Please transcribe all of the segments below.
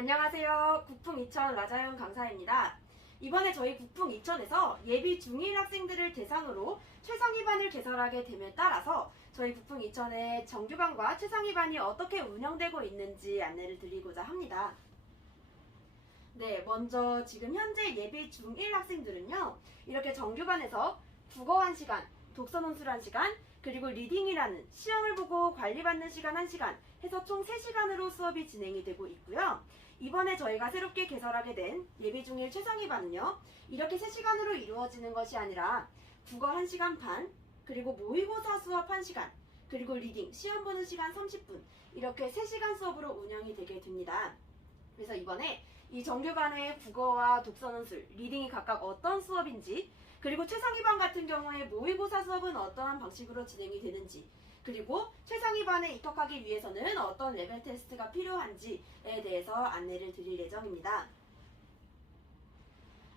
안녕하세요. 국풍2000 라자연 강사입니다. 이번에 저희 국풍2000에서 예비 중1 학생들을 대상으로 최상위반을 개설하게 됨에 따라서 저희 국풍2000의 정규반과 최상위반이 어떻게 운영되고 있는지 안내를 드리고자 합니다. 네, 먼저 지금 현재 예비 중1 학생들은요, 이렇게 정규반에서 국어 1시간, 독서 논술 1시간, 그리고 리딩이라는 시험을 보고 관리받는 시간 1시간 해서 총 3시간으로 수업이 진행이 되고 있고요. 이번에 저희가 새롭게 개설하게 된 예비 중1 최상위반은요, 이렇게 3시간으로 이루어지는 것이 아니라 국어 1시간 반, 그리고 모의고사 수업 1시간, 그리고 리딩, 시험 보는 시간 30분, 이렇게 3시간 수업으로 운영이 되게 됩니다. 그래서 이번에 이 정규반의 국어와 독서 논술, 리딩이 각각 어떤 수업인지, 그리고 최상위반 같은 경우에 모의고사 수업은 어떠한 방식으로 진행이 되는지, 그리고 최상위반에 입학하기 위해서는 어떤 레벨 테스트가 필요한지에 대해서 안내를 드릴 예정입니다.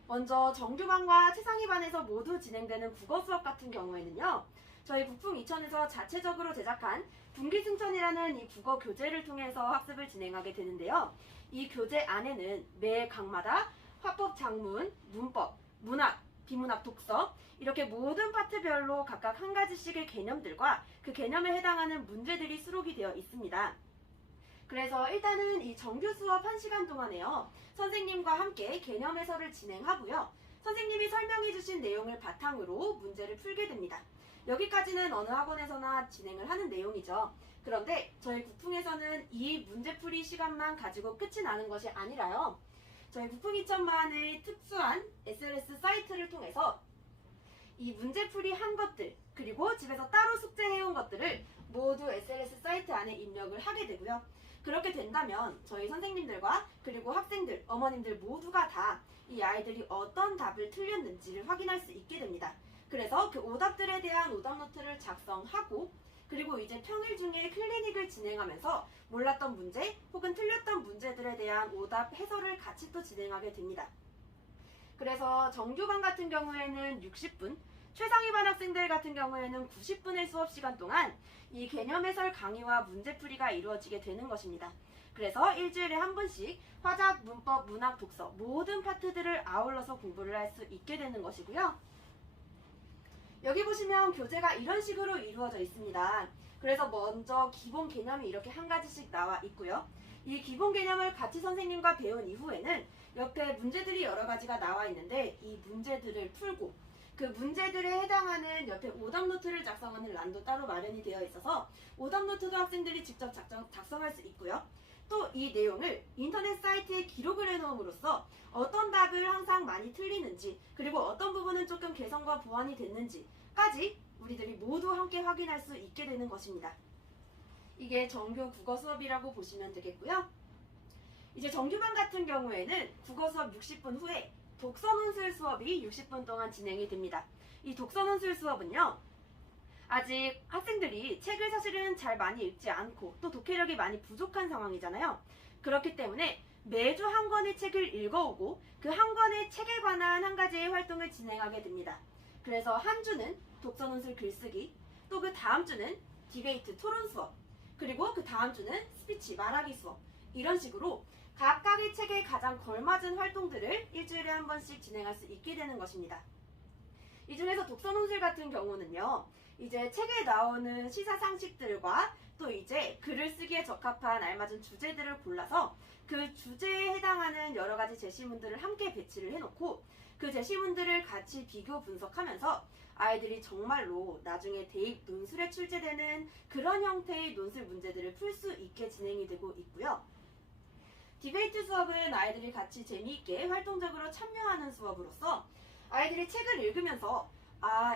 먼저 정규반과 최상위반에서 모두 진행되는 국어 수업 같은 경우에는요, 저희 국풍2000에서 자체적으로 제작한 분기승천이라는 이 국어 교재를 통해서 학습을 진행하게 되는데요. 이 교재 안에는 매 강마다 화법, 작문, 문법, 문학, 비문학, 독서 이렇게 모든 파트별로 각각 한 가지씩의 개념들과 그 개념에 해당하는 문제들이 수록이 되어 있습니다. 그래서 일단은 이 정규 수업 1시간 동안에요, 선생님과 함께 개념 해설을 진행하고요. 선생님이 설명해 주신 내용을 바탕으로 문제를 풀게 됩니다. 여기까지는 어느 학원에서나 진행을 하는 내용이죠. 그런데 저희 국풍에서는 이 문제풀이 시간만 가지고 끝이 나는 것이 아니라요, 저희 국풍2000만의 특수한 SLS 사이트를 통해서 이 문제풀이 한 것들, 그리고 집에서 따로 숙제해온 것들을 모두 SLS 사이트 안에 입력을 하게 되고요. 그렇게 된다면 저희 선생님들과 그리고 학생들, 어머님들 모두가 다 이 아이들이 어떤 답을 틀렸는지를 확인할 수 있게 됩니다. 그래서 그 오답들에 대한 오답 노트를 작성하고, 그리고 이제 평일 중에 클리닉을 진행하면서 몰랐던 문제 혹은 틀렸던 문제들에 대한 오답 해설을 같이 또 진행하게 됩니다. 그래서 정규반 같은 경우에는 60분, 최상위반 학생들 같은 경우에는 90분의 수업 시간 동안 이 개념 해설 강의와 문제풀이가 이루어지게 되는 것입니다. 그래서 일주일에 한 번씩 화작, 문법, 문학, 독서 모든 파트들을 아울러서 공부를 할 수 있게 되는 것이고요. 여기 보시면 교재가 이런 식으로 이루어져 있습니다. 그래서 먼저 기본 개념이 이렇게 한 가지씩 나와 있고요. 이 기본 개념을 같이 선생님과 배운 이후에는 옆에 문제들이 여러 가지가 나와 있는데, 이 문제들을 풀고 그 문제들에 해당하는 옆에 오답 노트를 작성하는 란도 따로 마련이 되어 있어서 오답 노트도 학생들이 직접 작성할 수 있고요. 또 이 내용을 인터넷 사이트에 기록을 해놓음으로써 어떤 답을 항상 많이 틀리는지, 그리고 어떤 부분은 조금 개선과 보완이 됐는지까지 우리들이 모두 함께 확인할 수 있게 되는 것입니다. 이게 정규 국어 수업이라고 보시면 되겠고요. 이제 정규반 같은 경우에는 국어 수업 60분 후에 독서 논술 수업이 60분 동안 진행이 됩니다. 이 독서 논술 수업은요, 아직 학생들이 책을 사실은 잘 많이 읽지 않고 또 독해력이 많이 부족한 상황이잖아요. 그렇기 때문에 매주 한 권의 책을 읽어오고 그 한 권의 책에 관한 한 가지의 활동을 진행하게 됩니다. 그래서 한 주는 독서 논술 글쓰기, 또 그 다음 주는 디베이트 토론 수업, 그리고 그 다음 주는 스피치 말하기 수업, 이런 식으로 각각의 책에 가장 걸맞은 활동들을 일주일에 한 번씩 진행할 수 있게 되는 것입니다. 이 중에서 독서 논술 같은 경우는요, 이제 책에 나오는 시사 상식들과 또 이제 글을 쓰기에 적합한 알맞은 주제들을 골라서 그 주제에 해당하는 여러 가지 제시문들을 함께 배치를 해놓고 그 제시문들을 같이 비교 분석하면서 아이들이 정말로 나중에 대입 논술에 출제되는 그런 형태의 논술 문제들을 풀 수 있게 진행이 되고 있고요. 디베이트 수업은 아이들이 같이 재미있게 활동적으로 참여하는 수업으로서 아이들이 책을 읽으면서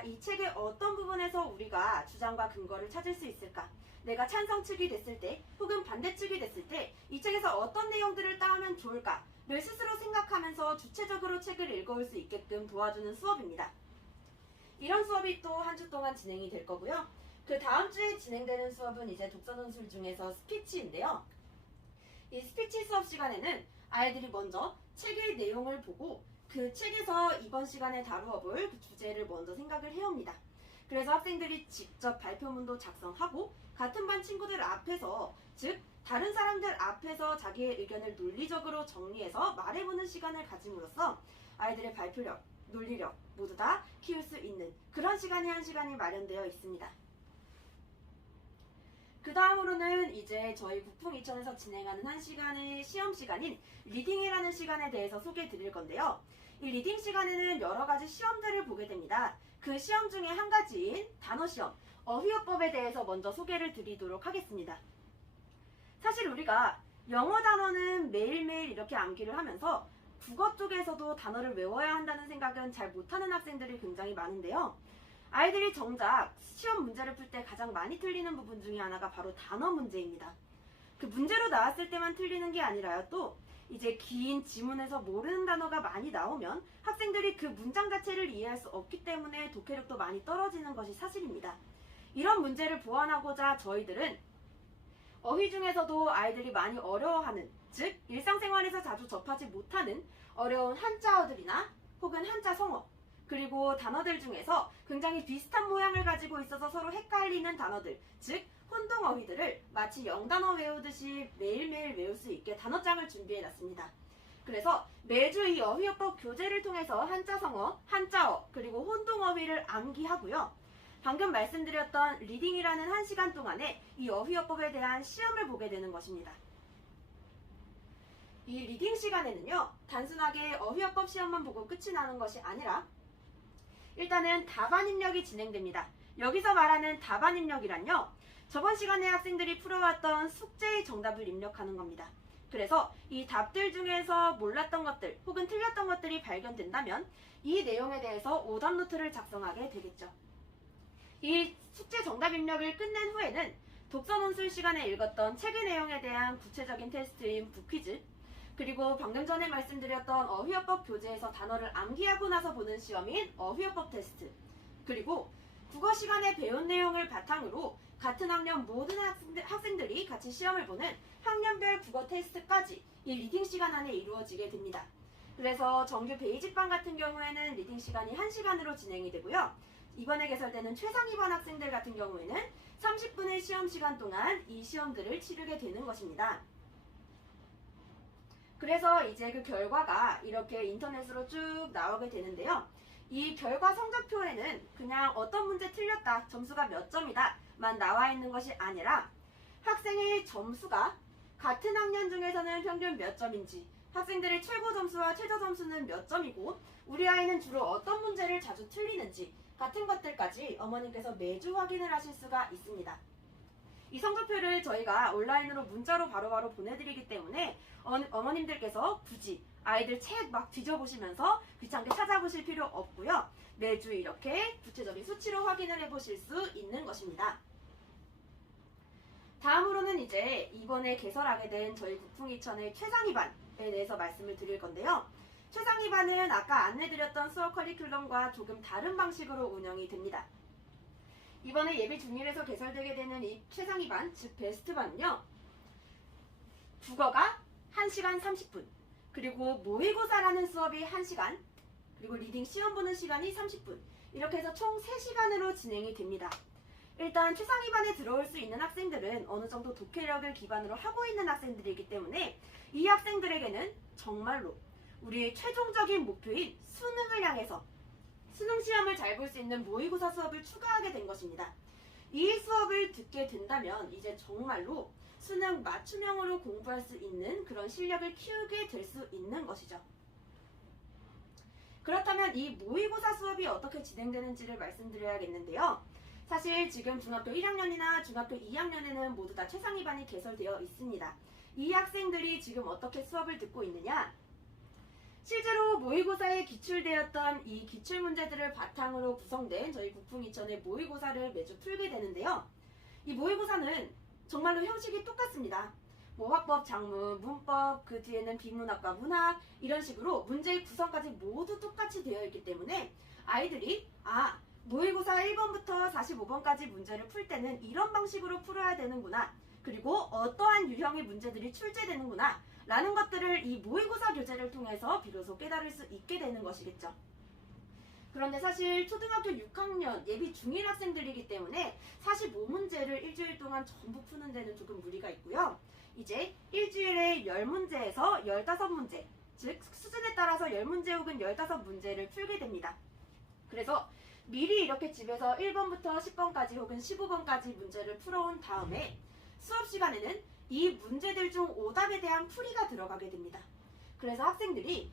이 책의 어떤 부분에서 우리가 주장과 근거를 찾을 수 있을까? 내가 찬성측이 됐을 때 혹은 반대측이 됐을 때 이 책에서 어떤 내용들을 따오면 좋을까를 스스로 생각하면서 주체적으로 책을 읽어올 수 있게끔 도와주는 수업입니다. 이런 수업이 또 한 주 동안 진행이 될 거고요. 그 다음 주에 진행되는 수업은 이제 독서 논술 중에서 스피치인데요. 이 스피치 수업 시간에는 아이들이 먼저 책의 내용을 보고 그 책에서 이번 시간에 다루어 볼 그 주제를 먼저 생각을 해옵니다. 그래서 학생들이 직접 발표문도 작성하고 같은 반 친구들 앞에서, 즉 다른 사람들 앞에서 자기의 의견을 논리적으로 정리해서 말해보는 시간을 가짐으로써 아이들의 발표력, 논리력 모두 다 키울 수 있는 그런 시간이 한 시간이 마련되어 있습니다. 그 다음으로는 이제 저희 국풍이천에서 진행하는 한 시간의 시험 시간인 리딩이라는 시간에 대해서 소개해 드릴 건데요. 이 리딩 시간에는 여러 가지 시험들을 보게 됩니다. 그 시험 중에 한 가지인 단어 시험, 어휘어법에 대해서 먼저 소개를 드리도록 하겠습니다. 사실 우리가 영어 단어는 매일매일 이렇게 암기를 하면서 국어 쪽에서도 단어를 외워야 한다는 생각은 잘 못하는 학생들이 굉장히 많은데요. 아이들이 정작 시험 문제를 풀 때 가장 많이 틀리는 부분 중에 하나가 바로 단어 문제입니다. 그 문제로 나왔을 때만 틀리는 게 아니라요. 또 이제 긴 지문에서 모르는 단어가 많이 나오면 학생들이 그 문장 자체를 이해할 수 없기 때문에 독해력도 많이 떨어지는 것이 사실입니다. 이런 문제를 보완하고자 저희들은 어휘 중에서도 아이들이 많이 어려워하는, 즉 일상생활에서 자주 접하지 못하는 어려운 한자어들이나 혹은 한자 성어, 그리고 단어들 중에서 굉장히 비슷한 모양을 가지고 있어서 서로 헷갈리는 단어들, 즉 혼동어휘들을 마치 영단어 외우듯이 매일매일 외울 수 있게 단어장을 준비해놨습니다. 그래서 매주 이 어휘어법 교재를 통해서 한자 성어, 한자어, 그리고 혼동어휘를 암기하고요. 방금 말씀드렸던 리딩이라는 한 시간 동안에 이 어휘어법에 대한 시험을 보게 되는 것입니다. 이 리딩 시간에는요, 단순하게 어휘어법 시험만 보고 끝이 나는 것이 아니라 일단은 답안 입력이 진행됩니다. 여기서 말하는 답안 입력이란요, 저번 시간에 학생들이 풀어왔던 숙제의 정답을 입력하는 겁니다. 그래서 이 답들 중에서 몰랐던 것들 혹은 틀렸던 것들이 발견된다면 이 내용에 대해서 오답 노트를 작성하게 되겠죠. 이 숙제 정답 입력을 끝낸 후에는 독서 논술 시간에 읽었던 책의 내용에 대한 구체적인 테스트인 북퀴즈, 그리고 방금 전에 말씀드렸던 어휘어법 교재에서 단어를 암기하고 나서 보는 시험인 어휘어법 테스트, 그리고 국어 시간에 배운 내용을 바탕으로 같은 학년 모든 학생들이 같이 시험을 보는 학년별 국어 테스트까지 이 리딩 시간 안에 이루어지게 됩니다. 그래서 정규 베이직반 같은 경우에는 리딩 시간이 1시간으로 진행이 되고요. 이번에 개설되는 최상위반 학생들 같은 경우에는 30분의 시험 시간 동안 이 시험들을 치르게 되는 것입니다. 그래서 이제 그 결과가 이렇게 인터넷으로 쭉 나오게 되는데요. 이 결과 성적표에는 그냥 어떤 문제 틀렸다, 점수가 몇 점이다 만 나와 있는 것이 아니라 학생의 점수가 같은 학년 중에서는 평균 몇 점인지, 학생들의 최고 점수와 최저 점수는 몇 점이고 우리 아이는 주로 어떤 문제를 자주 틀리는지 같은 것들까지 어머님께서 매주 확인을 하실 수가 있습니다. 이 성적표를 저희가 온라인으로 문자로 바로바로 보내드리기 때문에 어머님들께서 굳이 아이들 책 막 뒤져보시면서 귀찮게 찾아보실 필요 없고요. 매주 이렇게 구체적인 수치로 확인을 해보실 수 있는 것입니다. 다음으로는 이제 이번에 개설하게 된 저희 국풍이천의 최상위반에 대해서 말씀을 드릴 건데요. 최상위반은 아까 안내드렸던 수업 커리큘럼과 조금 다른 방식으로 운영이 됩니다. 이번에 예비 중1에서 개설되게 되는 이 최상위반, 즉 베스트반은요, 국어가 1시간 30분, 그리고 모의고사라는 수업이 1시간, 그리고 리딩 시험 보는 시간이 30분, 이렇게 해서 총 3시간으로 진행이 됩니다. 일단 최상위반에 들어올 수 있는 학생들은 어느 정도 독해력을 기반으로 하고 있는 학생들이기 때문에 이 학생들에게는 정말로 우리의 최종적인 목표인 수능을 향해서 수능 시험을 잘 볼 수 있는 모의고사 수업을 추가하게 된 것입니다. 이 수업을 듣게 된다면 이제 정말로 수능 맞춤형으로 공부할 수 있는 그런 실력을 키우게 될 수 있는 것이죠. 그렇다면 이 모의고사 수업이 어떻게 진행되는지를 말씀드려야겠는데요. 사실 지금 중학교 1학년이나 중학교 2학년에는 모두 다 최상위반이 개설되어 있습니다. 이 학생들이 지금 어떻게 수업을 듣고 있느냐? 실제로 모의고사에 기출되었던 이 기출문제들을 바탕으로 구성된 저희 국풍이천의 모의고사를 매주 풀게 되는데요. 이 모의고사는 정말로 형식이 똑같습니다. 화법, 작문, 문법, 그 뒤에는 비문학과 문학 이런 식으로 문제의 구성까지 모두 똑같이 되어 있기 때문에 아이들이 모의고사 1번부터 45번까지 문제를 풀 때는 이런 방식으로 풀어야 되는구나, 그리고 어떠한 유형의 문제들이 출제되는구나 라는 것들을 이 모의고사 교재를 통해서 비로소 깨달을 수 있게 되는 것이겠죠. 그런데 사실 초등학교 6학년 예비 중1 학생들이기 때문에 45문제를 일주일 동안 전부 푸는 데는 조금 무리가 있고요. 이제 일주일에 10문제에서 15문제, 즉 수준에 따라서 10문제 혹은 15문제를 풀게 됩니다. 그래서 미리 이렇게 집에서 1번부터 10번까지 혹은 15번까지 문제를 풀어온 다음에 수업 시간에는 이 문제들 중 오답에 대한 풀이가 들어가게 됩니다. 그래서 학생들이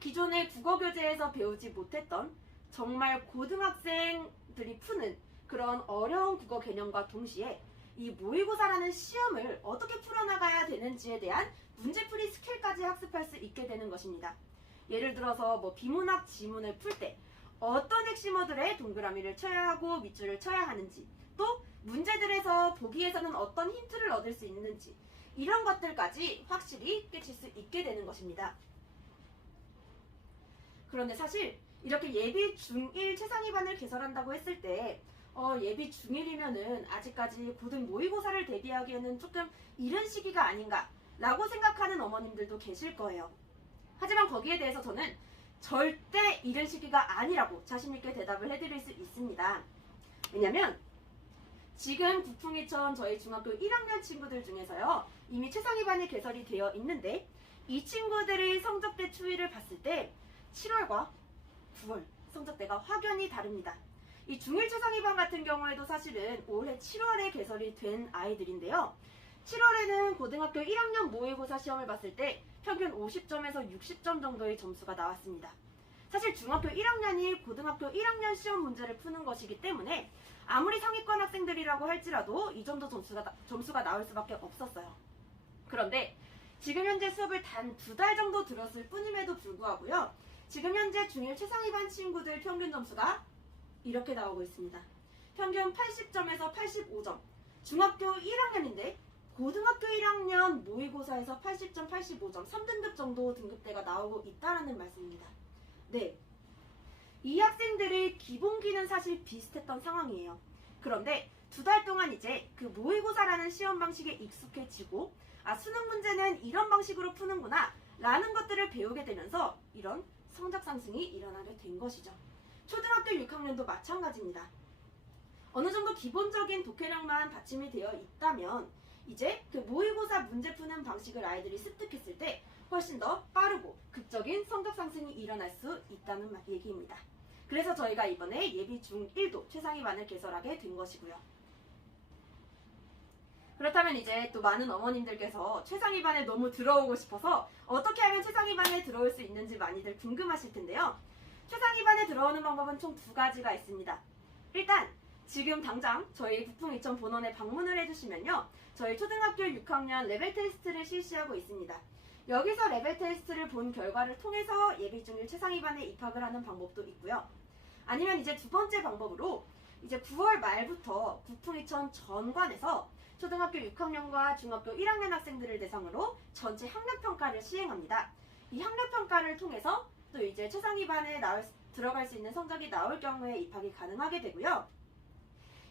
기존의 국어교재에서 배우지 못했던 정말 고등학생들이 푸는 그런 어려운 국어 개념과 동시에 이 모의고사라는 시험을 어떻게 풀어나가야 되는지에 대한 문제풀이 스킬까지 학습할 수 있게 되는 것입니다. 예를 들어서 뭐 비문학 지문을 풀 때 어떤 핵심어들의 동그라미를 쳐야 하고 밑줄을 쳐야 하는지, 또 문제들에서 보기에서는 어떤 힌트를 얻을 수 있는지, 이런 것들까지 확실히 깨칠 수 있게 되는 것입니다. 그런데 사실 이렇게 예비 중1 최상위반을 개설한다고 했을 때 예비 중1이면은 아직까지 고등 모의고사를 대비하기에는 조금 이른 시기가 아닌가 라고 생각하는 어머님들도 계실 거예요. 하지만 거기에 대해서 저는 절대 이른 시기가 아니라고 자신있게 대답을 해드릴 수 있습니다. 왜냐면 지금 국풍이천 저희 중학교 1학년 친구들 중에서요, 이미 최상위반이 개설이 되어 있는데 이 친구들의 성적대 추이를 봤을 때 7월과 9월 성적대가 확연히 다릅니다. 이 중1 최상위반 같은 경우에도 사실은 올해 7월에 개설이 된 아이들인데요. 7월에는 고등학교 1학년 모의고사 시험을 봤을 때 평균 50점에서 60점 정도의 점수가 나왔습니다. 사실 중학교 1학년이 고등학교 1학년 시험 문제를 푸는 것이기 때문에 아무리 상위권 학생들이라고 할지라도 이 정도 점수가 나올 수밖에 없었어요. 그런데 지금 현재 수업을 단 2달 정도 들었을 뿐임에도 불구하고요, 지금 현재 중1 최상위반 친구들 평균 점수가 이렇게 나오고 있습니다. 평균 80점에서 85점. 중학교 1학년인데 고등학교 1학년 모의고사에서 80점, 85점, 3등급 정도 등급대가 나오고 있다는 말씀입니다. 네, 이 학생들의 기본기는 사실 비슷했던 상황이에요. 그런데 2달 동안 이제 그 모의고사라는 시험 방식에 익숙해지고 수능 문제는 이런 방식으로 푸는구나 라는 것들을 배우게 되면서 이런 성적 상승이 일어나게 된 것이죠. 초등학교 6학년도 마찬가지입니다. 어느 정도 기본적인 독해력만 받침이 되어 있다면 이제 그 모의고사 문제 푸는 방식을 아이들이 습득했을 때 훨씬 더 빠르고 극적인 성적 상승이 일어날 수 있다는 얘기입니다. 그래서 저희가 이번에 예비 중1도 최상위반을 개설하게 된 것이고요. 그렇다면 이제 또 많은 어머님들께서 최상위반에 너무 들어오고 싶어서 어떻게 하면 최상위반에 들어올 수 있는지 많이들 궁금하실 텐데요. 최상위반에 들어오는 방법은 총 2가지가 있습니다. 일단 지금 당장 저희 국풍이천 본원에 방문을 해주시면요, 저희 초등학교 6학년 레벨 테스트를 실시하고 있습니다. 여기서 레벨 테스트를 본 결과를 통해서 예비 중1 최상위반에 입학을 하는 방법도 있고요. 아니면 이제 2번째 방법으로 이제 9월 말부터 국풍이천 전관에서 초등학교 6학년과 중학교 1학년 학생들을 대상으로 전체 학력평가를 시행합니다. 이 학력평가를 통해서 또 이제 최상위반에 들어갈 수 있는 성적이 나올 경우에 입학이 가능하게 되고요.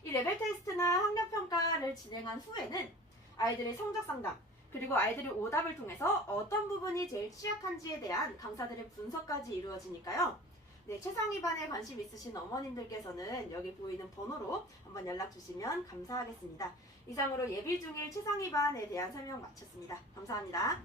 이 레벨 테스트나 학력평가를 진행한 후에는 아이들의 성적 상담, 그리고 아이들이 오답을 통해서 어떤 부분이 제일 취약한지에 대한 강사들의 분석까지 이루어지니까요. 네, 최상위반에 관심 있으신 어머님들께서는 여기 보이는 번호로 한번 연락 주시면 감사하겠습니다. 이상으로 예비 중1 최상위반에 대한 설명 마쳤습니다. 감사합니다.